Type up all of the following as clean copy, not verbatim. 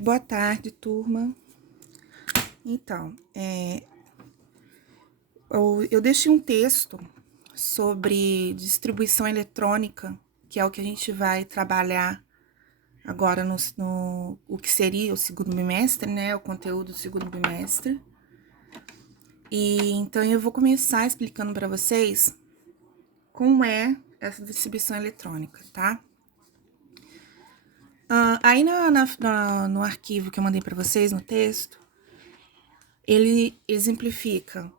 Boa tarde, turma. Então, eu deixei um texto sobre distribuição eletrônica, que é o que a gente vai trabalhar agora no o que seria o segundo bimestre, né? O conteúdo do segundo bimestre. E então eu vou começar explicando para vocês como é essa distribuição eletrônica, tá? Aí no arquivo que eu mandei para vocês, no texto, ele exemplifica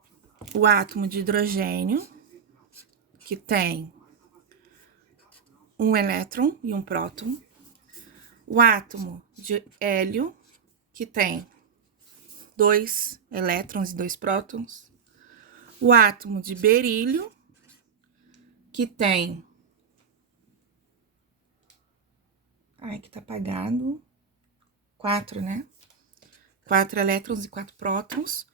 o átomo de hidrogênio, que tem um elétron e um próton. O átomo de hélio, que tem 2 elétrons e 2 prótons. O átomo de berílio, que tem... Ai, que tá apagado. 4, né? 4 elétrons e 4 prótons.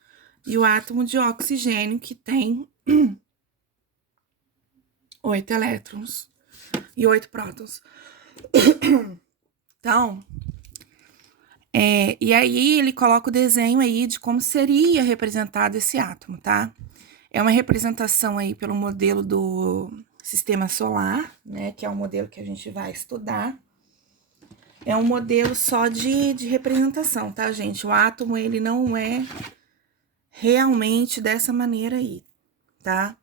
E o átomo de oxigênio, que tem 8 elétrons e 8 prótons. Então, e aí ele coloca o desenho aí de como seria representado esse átomo, tá? É uma representação aí pelo modelo do sistema solar, né? Que é o modelo que a gente vai estudar. É um modelo só de representação, tá, gente? O átomo, ele não é realmente dessa maneira aí, tá?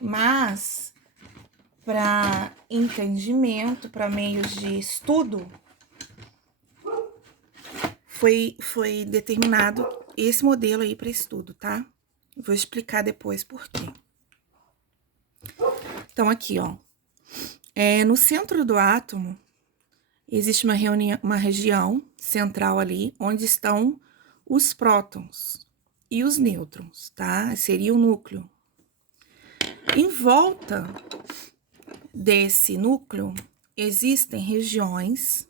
Mas, para entendimento, para meios de estudo, foi determinado esse modelo aí para estudo, tá? Vou explicar depois por quê. Então, aqui, ó. No centro do átomo, existe uma região central ali, onde estão os prótons e os nêutrons, tá? Seria o núcleo. Em volta desse núcleo, existem regiões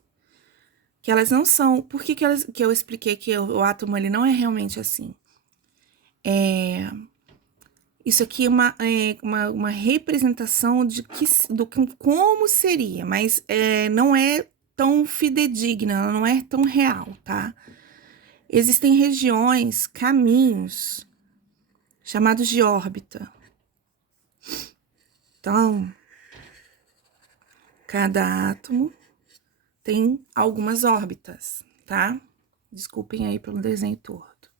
que elas não são... Por que eu expliquei que o átomo ele não é realmente assim? Isso aqui é uma representação do como seria, mas não é tão fidedigna, não é tão real, tá? Existem regiões, caminhos, chamados de órbita. Então, cada átomo tem algumas órbitas, tá? Desculpem aí pelo desenho torto.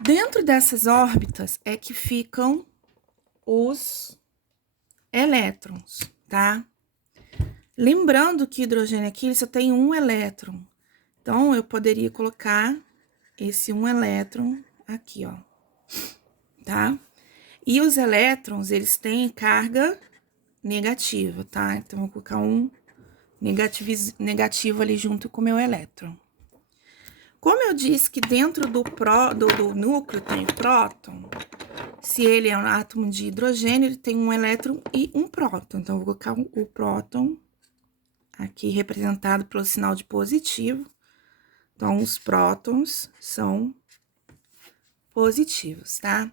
Dentro dessas órbitas é que ficam os elétrons, tá? Lembrando que hidrogênio aqui ele só tem um elétron. Então, eu poderia colocar esse um elétron aqui, ó. Tá? E os elétrons, eles têm carga negativa, tá? Então, eu vou colocar um negativo ali junto com o meu elétron. Como eu disse que dentro do núcleo tem próton, se ele é um átomo de hidrogênio, ele tem um elétron e um próton. Então, eu vou colocar o próton aqui representado pelo sinal de positivo. Então, os prótons são positivos, tá?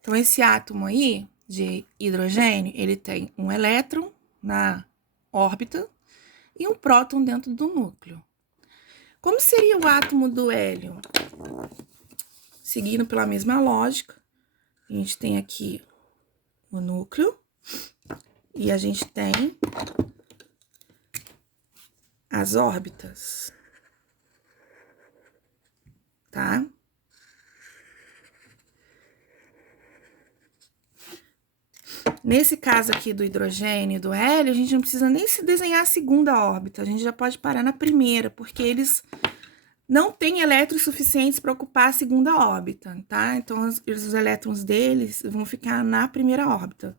Então, esse átomo aí de hidrogênio, ele tem um elétron na órbita e um próton dentro do núcleo. Como seria o átomo do hélio? Seguindo pela mesma lógica, a gente tem aqui o núcleo e a gente tem as órbitas, tá? Nesse caso aqui do hidrogênio e do hélio, a gente não precisa nem se desenhar a segunda órbita, a gente já pode parar na primeira, porque eles não têm elétrons suficientes para ocupar a segunda órbita, tá? Então, os elétrons deles vão ficar na primeira órbita.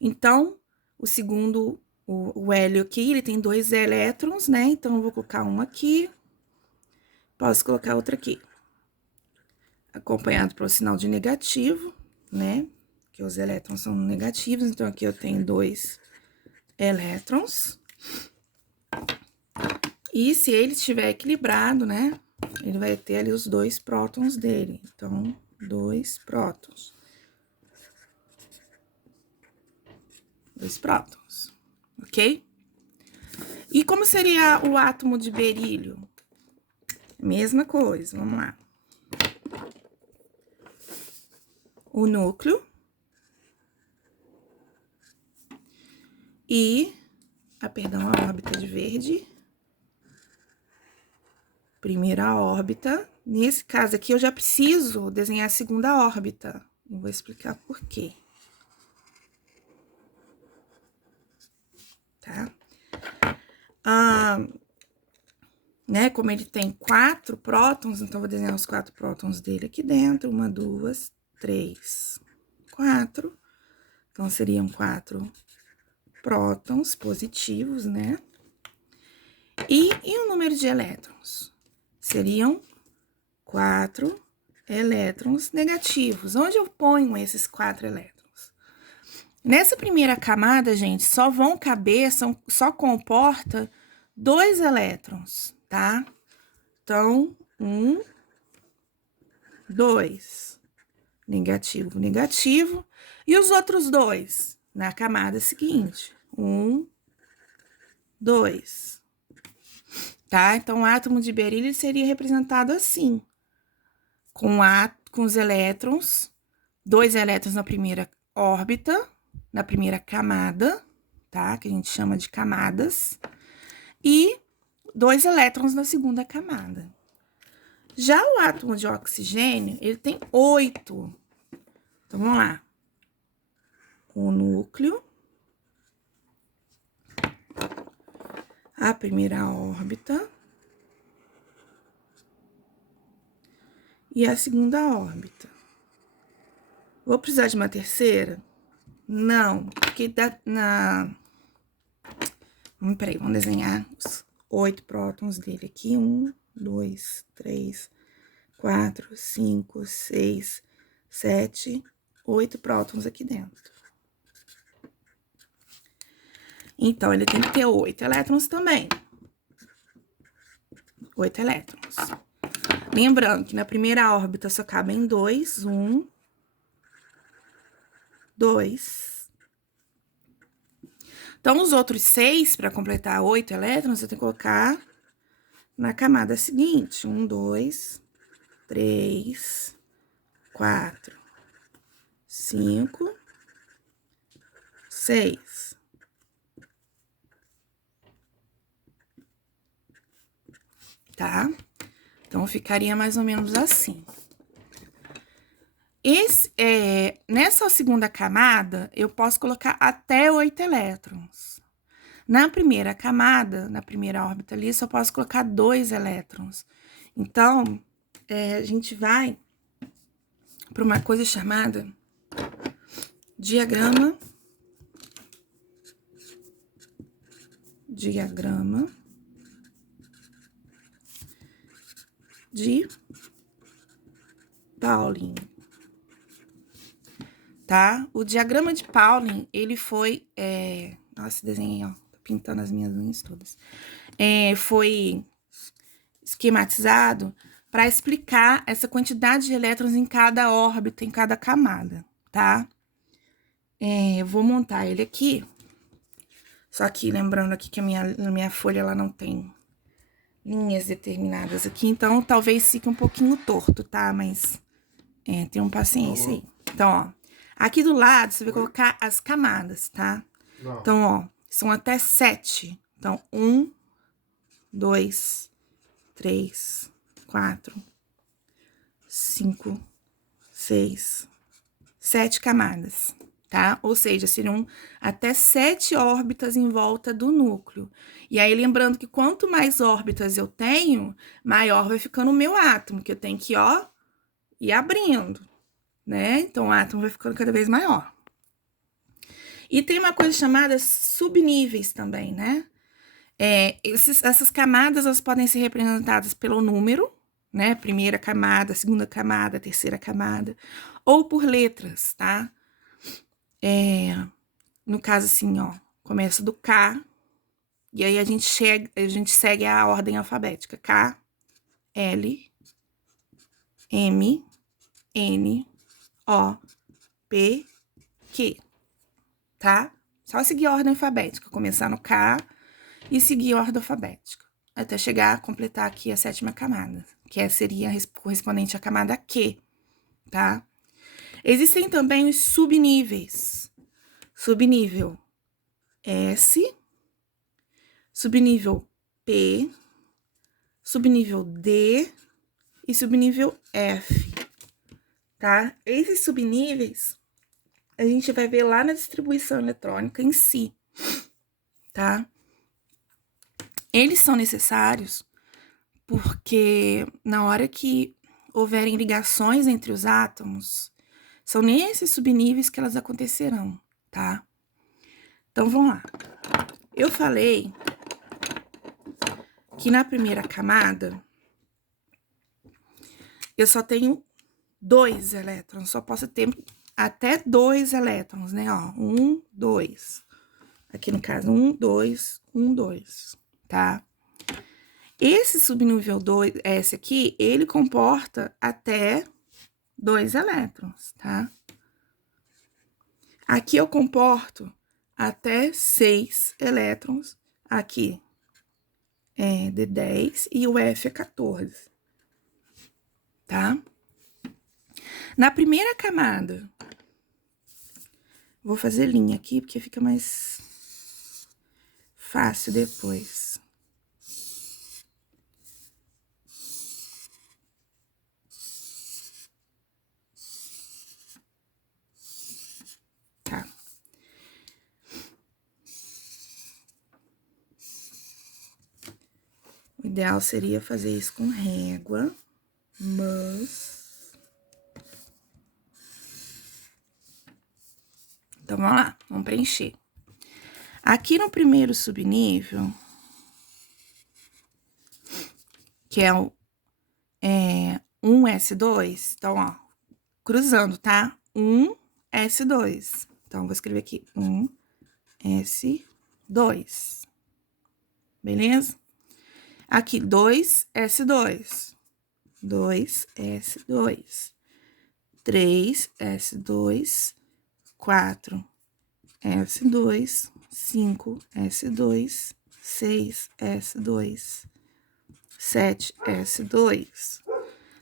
Então, o segundo, o hélio aqui, ele tem 2 elétrons, né? Então, eu vou colocar um aqui, posso colocar outro aqui. Acompanhado pelo sinal de negativo, né? Que os elétrons são negativos, então aqui eu tenho 2 elétrons. E se ele estiver equilibrado, né? Ele vai ter ali os 2 prótons dele. Então, 2 prótons. 2 prótons, ok? E como seria o átomo de berílio? Mesma coisa, vamos lá. O núcleo e a órbita de verde. Primeira órbita. Nesse caso aqui, eu já preciso desenhar a segunda órbita. Eu vou explicar por quê. Tá? Né, como ele tem 4 prótons, então vou desenhar os 4 prótons dele aqui dentro. 1, 2, 3, 4. Então, seriam 4 prótons positivos, né? E o número de elétrons? Seriam 4 elétrons negativos. Onde eu ponho esses 4 elétrons? Nessa primeira camada, gente, só vão caber, só comporta 2 elétrons, tá? Então, 1, 2. Negativo, negativo. E os outros 2? Na camada seguinte. 1, 2. Tá? Então, o átomo de berílio seria representado assim. Com os elétrons, 2 elétrons na primeira órbita, na primeira camada, tá? Que a gente chama de camadas. E 2 elétrons na segunda camada. Já o átomo de oxigênio, ele tem 8. Então, vamos lá. O núcleo. A primeira órbita. E a segunda órbita. Vou precisar de uma terceira? Não, porque Peraí, vamos desenhar os 8 prótons dele aqui. 1, 2, 3, 4, 5, 6, 7, 8 prótons aqui dentro. Então, ele tem que ter 8 elétrons também. 8 elétrons. Lembrando que na primeira órbita só cabem 2. 1, 2. Então, os outros 6, para completar 8 elétrons, eu tenho que colocar na camada seguinte. 1, 2, 3, 4, 5, 6. Tá? Então, ficaria mais ou menos assim. Nessa segunda camada, eu posso colocar até 8 elétrons. Na primeira camada, na primeira órbita ali, só posso colocar 2 elétrons. Então, a gente vai para uma coisa chamada diagrama de Pauling. Tá? O diagrama de Pauling, ele foi... Nossa, desenhei, ó. Tô pintando as minhas unhas todas. Foi esquematizado para explicar essa quantidade de elétrons em cada órbita, em cada camada, tá? Eu vou montar ele aqui. Só que lembrando aqui que a minha folha, ela não tem linhas determinadas aqui, então talvez fique um pouquinho torto, tá? Mas tenham paciência aí. Então, ó, aqui do lado você vai colocar as camadas, tá? Não. Então, ó, são até 7. Então, 1, 2, 3, 4, 5, 6, 7 camadas, tá? Ou seja, seriam até 7 órbitas em volta do núcleo. E aí, lembrando que quanto mais órbitas eu tenho, maior vai ficando o meu átomo, que eu tenho que, ó, ir abrindo, né? Então, o átomo vai ficando cada vez maior. E tem uma coisa chamada subníveis também, né? Essas camadas, elas podem ser representadas pelo número, né? Primeira camada, segunda camada, terceira camada, ou por letras, tá? No caso, assim, ó, começa do K, e aí a gente segue a ordem alfabética. K, L, M, N, O, P, Q, tá? Só seguir a ordem alfabética, começar no K e seguir a ordem alfabética, até chegar a completar aqui a 7ª camada, que seria correspondente à camada Q, tá? Existem também os subníveis. Subnível S, subnível P, subnível D e subnível F, tá? Esses subníveis a gente vai ver lá na distribuição eletrônica em si, tá? Eles são necessários porque na hora que houverem ligações entre os átomos, são nesses subníveis que elas acontecerão, tá? Então, vamos lá. Eu falei que na primeira camada, eu só tenho 2 elétrons, só posso ter até 2 elétrons, né? Ó, 1, 2. Aqui no caso, 1, 2, 1, 2, tá? Esse subnível 2, esse aqui, ele comporta até 2 elétrons, tá? Aqui eu comporto até 6 elétrons. Aqui é D10 e o F é 14, tá? Na primeira camada, vou fazer linha aqui, porque fica mais fácil depois. Tá. O ideal seria fazer isso com régua, mas... Então, vamos lá, vamos preencher. Aqui no primeiro subnível, que é o 1S2, então, ó, cruzando, tá? 1S2. Então, vou escrever aqui 1S2. Beleza? Aqui, 2S2. 2S2. 3S2. 4S2. 5S2. 6S2. 7S2.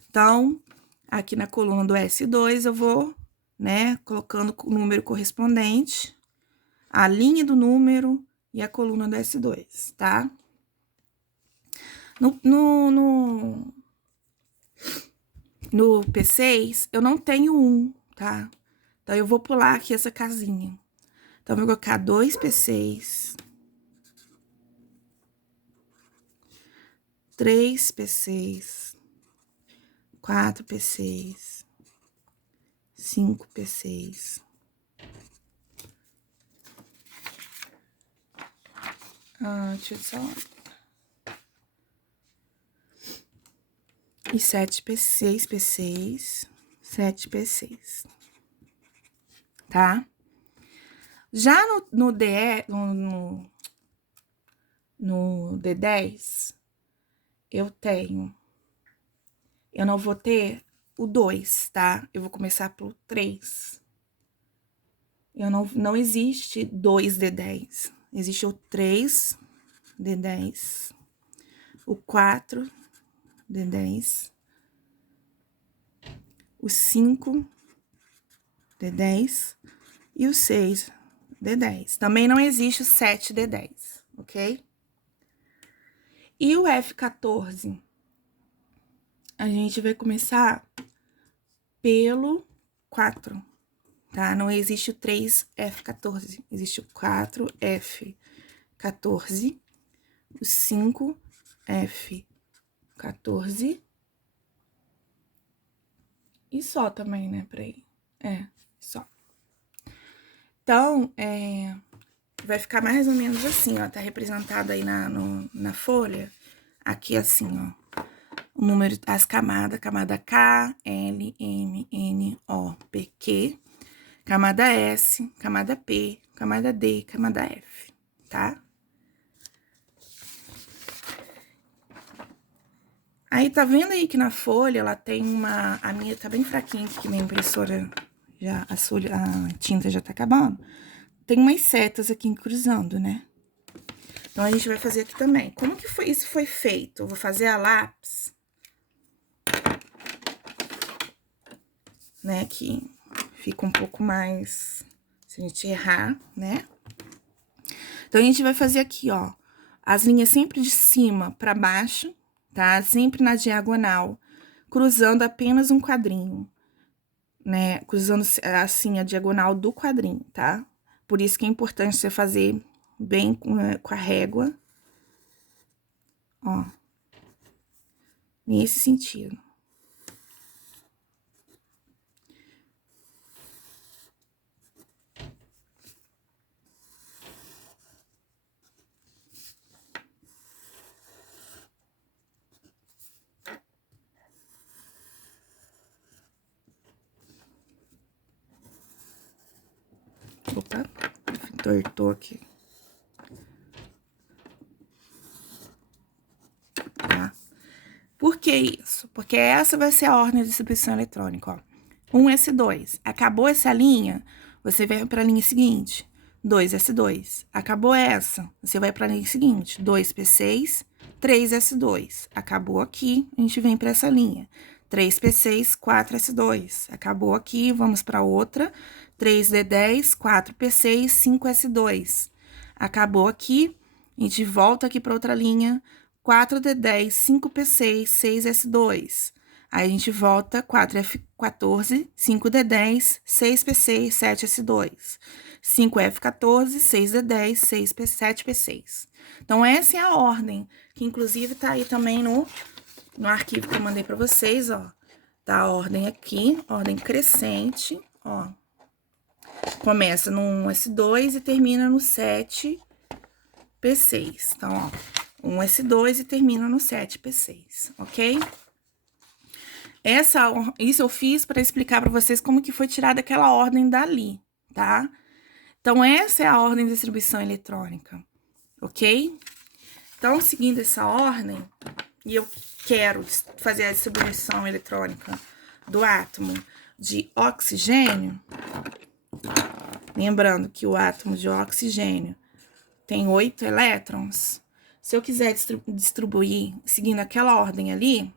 Então, aqui na coluna do S2, eu vou, né, colocando o número correspondente, a linha do número e a coluna do S2, tá? No P6, eu não tenho 1, tá? Então, eu vou pular aqui essa casinha. Então, eu vou colocar 2P6, 3P6, 4P6, 5P6. Deixa eu só... E 7P6, 7P6. Tá? Já no D10, eu não vou ter o 2, tá? Eu vou começar pelo 3. Não existe 2 D10. Existe o 3 D10, o 4 D10, o 5 D10 e o 6 D10. Também não existe o 7 D10, ok? E o F14, a gente vai começar pelo 4, tá? Não existe o 3F14, existe o 4F14, o 5F14 e só também, né, peraí. Só. Então, vai ficar mais ou menos assim, ó, tá representado aí na folha, aqui assim, ó, o número, as camadas, camada K, L, M, N, O, P, Q, camada S, camada P, camada D, camada F, tá? Aí, tá vendo aí que na folha, ela tem a minha tá bem fraquinha, porque minha impressora, a tinta já tá acabando. Tem umas setas aqui cruzando, né? Então, a gente vai fazer aqui também. Como que isso foi feito? Eu vou fazer a lápis, né, que fica um pouco mais, se a gente errar, né? Então, a gente vai fazer aqui, ó, as linhas sempre de cima pra baixo, tá? Sempre na diagonal, cruzando apenas um quadrinho, né? Cruzando, assim, a diagonal do quadrinho, tá? Por isso que é importante você fazer bem com a régua, ó, nesse sentido. Opa, entortou aqui. Tá? Por que isso? Porque essa vai ser a ordem de distribuição eletrônica, ó. 1S2. Acabou essa linha, você vai para a linha seguinte. 2S2. Acabou essa, você vai para a linha seguinte. 2P6, 3S2. Acabou aqui, a gente vem para essa linha. 3P6, 4S2. Acabou aqui, vamos para outra. 3D10, 4P6, 5S2. Acabou aqui, a gente volta aqui para outra linha. 4D10, 5P6, 6S2. Aí, a gente volta 4F14, 5D10, 6P6, 7S2. 5F14, 6D10, 7P6. Então, essa é a ordem, que inclusive tá aí também no arquivo que eu mandei pra vocês, ó. Tá a ordem aqui, ordem crescente, ó. Começa no 1S2 e termina no 7P6. Então, ó, 1S2 e termina no 7P6, ok? Isso eu fiz para explicar para vocês como que foi tirada aquela ordem dali, tá? Então, essa é a ordem de distribuição eletrônica, ok? Então, seguindo essa ordem, e eu quero fazer a distribuição eletrônica do átomo de oxigênio, lembrando que o átomo de oxigênio tem 8 elétrons. Se eu quiser distribuir seguindo aquela ordem ali,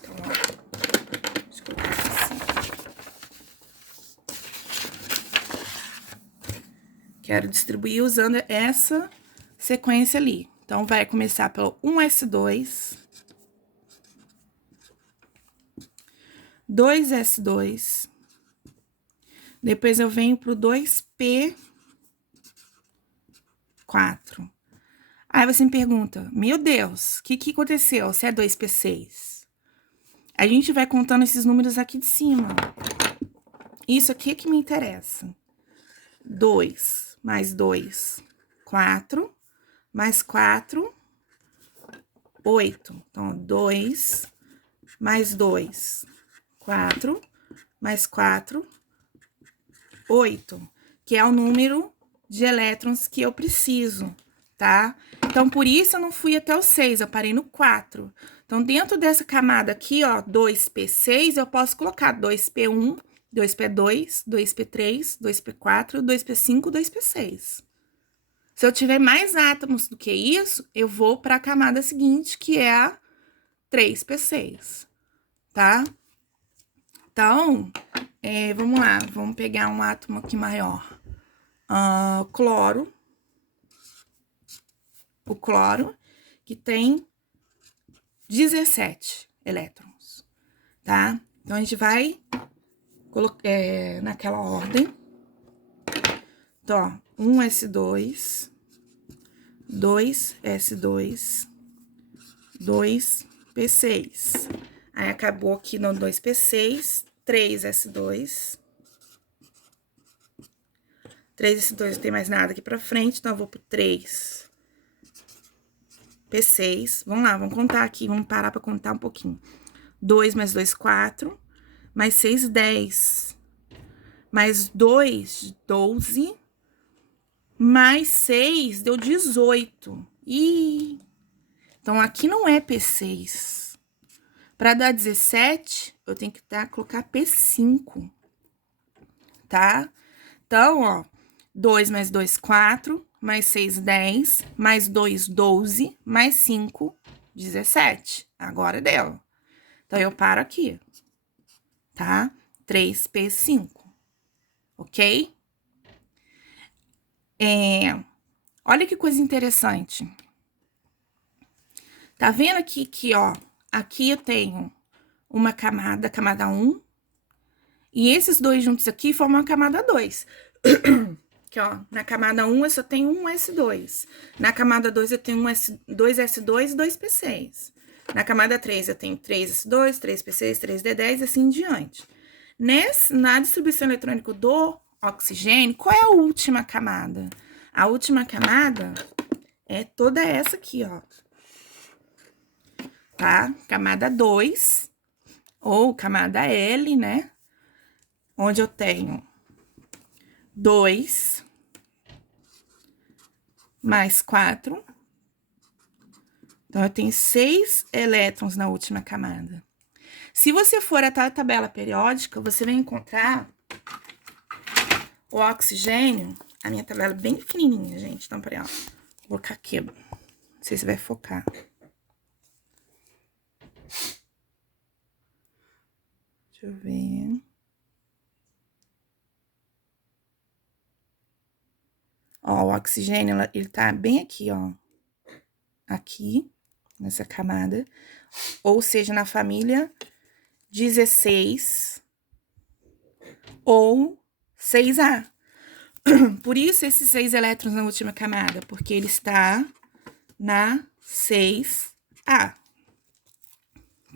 então, ó, deixa eu colocar aqui assim. Quero distribuir usando essa sequência ali. Então, vai começar pelo 1S2, 2S2, depois eu venho pro 2P4. Aí você me pergunta, meu Deus, o que aconteceu? Se é 2P6? A gente vai contando esses números aqui de cima. Isso aqui é que me interessa. 2 mais 2, 4, mais 4, 8. Então, 2 mais 2, 4, mais 4, 8, que é o número de elétrons que eu preciso, tá? Então, por isso eu não fui até o 6, eu parei no 4. Então, dentro dessa camada aqui, ó, 2P6, eu posso colocar 2P1, 2P2, 2P3, 2P4, 2P5, 2P6. Se eu tiver mais átomos do que isso, eu vou para a camada seguinte, que é a 3P6, tá? Então, vamos lá, vamos pegar um átomo aqui maior. Cloro. O cloro, que tem 17 elétrons, tá? Então, a gente vai colocar naquela ordem. Então, ó, 1S2, 2S2, 2P6. Aí, acabou aqui no 2P6, 3S2. 3S2 não tem mais nada aqui pra frente, então eu vou pro 3P6. Vamos lá, vamos contar aqui, vamos parar pra contar um pouquinho. 2 mais 2, 4. Mais 6, 10. Mais 2, 12. Mais 6, deu 18. Então, aqui não é P6. Para dar 17, eu tenho que colocar P5, tá? Então, ó, 2 mais 2, 4. mais 6, 10, mais 2, 12, mais 5, 17. Agora deu. Então, eu paro aqui, tá? 3p5, ok? Olha que coisa interessante. Tá vendo aqui que, ó, aqui eu tenho uma camada, camada 1, e esses dois juntos aqui formam a camada 2. Aqui, ó, na camada 1 eu só tenho um S2. Na camada 2 eu tenho dois S2 e 2P6. Na camada 3 eu tenho 3S2, 3P6, 3D10 e assim em diante. Na distribuição eletrônica do oxigênio, qual é a última camada? A última camada é toda essa aqui, ó. Tá? Camada 2, ou camada L, né? Onde eu tenho 2 mais 4. Então, eu tenho 6 elétrons na última camada. Se você for até a tabela periódica, você vai encontrar o oxigênio. A minha tabela é bem pequenininha, gente. Então, peraí, ó. Vou colocar aqui. Não sei se vai focar. Deixa eu ver. Ó, o oxigênio, ele tá bem aqui, ó. Aqui, nessa camada. Ou seja, na família 16 ou 6A. Por isso, esses 6 elétrons na última camada, porque ele está na 6A,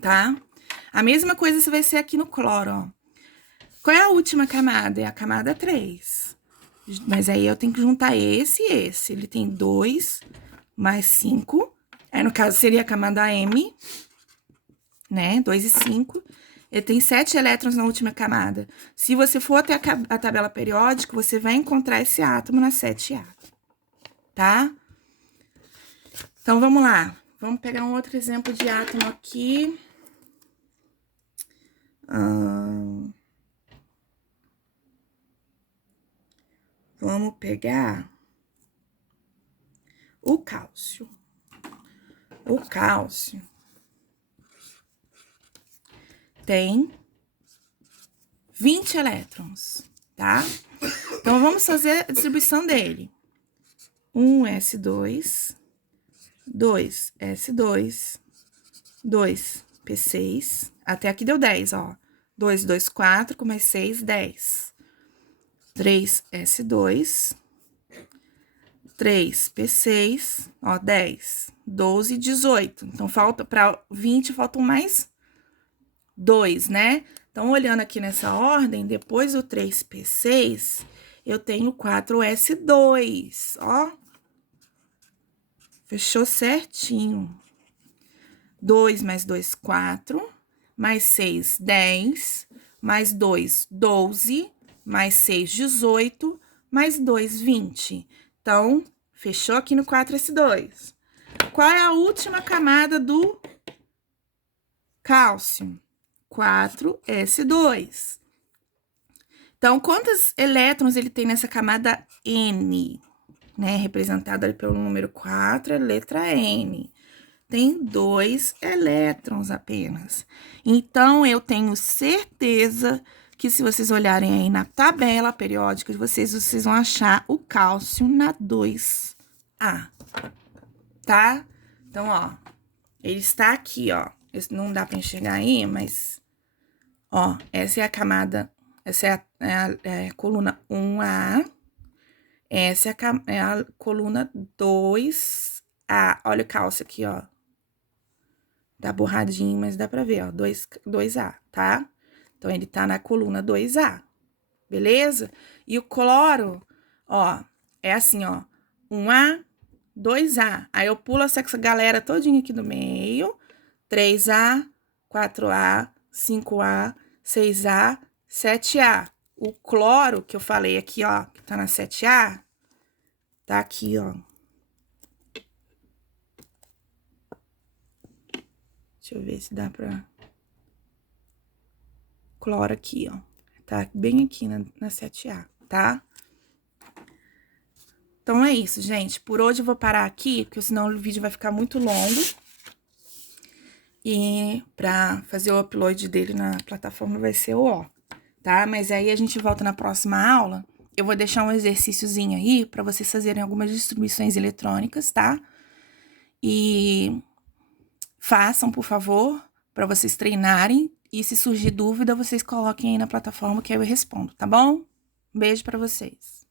tá? A mesma coisa você vai ser aqui no cloro, ó. Qual é a última camada? É a camada 3. Mas aí eu tenho que juntar esse e esse. Ele tem 2 mais 5. Aí, no caso, seria a camada M, né? 2 e 5. Ele tem 7 elétrons na última camada. Se você for até a tabela periódica, você vai encontrar esse átomo na 7A, tá? Então, vamos lá. Vamos pegar um outro exemplo de átomo aqui. Vamos pegar o cálcio. O cálcio tem 20 elétrons, tá? Então, vamos fazer a distribuição dele. 1s2, 2s2, 2p6, até aqui deu 10, ó. 2, 2, 4, com mais 6, 10. 3s2, 3p6, ó, 10, 12, 18. Então, falta para 20, faltam mais 2, né? Então, olhando aqui nessa ordem, depois do 3p6, eu tenho 4s2, ó. Fechou certinho. 2 mais 2, 4. Mais 6, 10. Mais 2, 12. Mais 6, 18. Mais 2, 20. Então, fechou aqui no 4s2. Qual é a última camada do cálcio? 4s2. Então, quantos elétrons ele tem nessa camada N? Né? Representada ali pelo número 4, a letra N. Tem 2 elétrons apenas. Então, eu tenho certeza que se vocês olharem aí na tabela periódica de vocês, vocês vão achar o cálcio na 2A, tá? Então, ó, ele está aqui, ó. Não dá para enxergar aí, mas, ó, essa é a camada, essa é a coluna 1A, essa é a coluna 2A. Olha o cálcio aqui, ó. Tá borradinho, mas dá pra ver, ó, 2A, tá? Então, ele tá na coluna 2A, beleza? E o cloro, ó, é assim, ó, 1A, 2A. Aí, eu pulo essa galera todinha aqui do meio, 3A, 4A, 5A, 6A, 7A. O cloro que eu falei aqui, ó, que tá na 7A, tá aqui, ó. Deixa eu ver se dá pra... Cloro aqui, ó. Tá bem aqui na 7A, tá? Então, é isso, gente. Por hoje eu vou parar aqui, porque senão o vídeo vai ficar muito longo. E pra fazer o upload dele na plataforma vai ser o ó, tá? Mas aí a gente volta na próxima aula. Eu vou deixar um exercíciozinho aí pra vocês fazerem algumas distribuições eletrônicas, tá? E façam, por favor, pra vocês treinarem. E se surgir dúvida, vocês coloquem aí na plataforma que aí eu respondo, tá bom? Beijo pra vocês.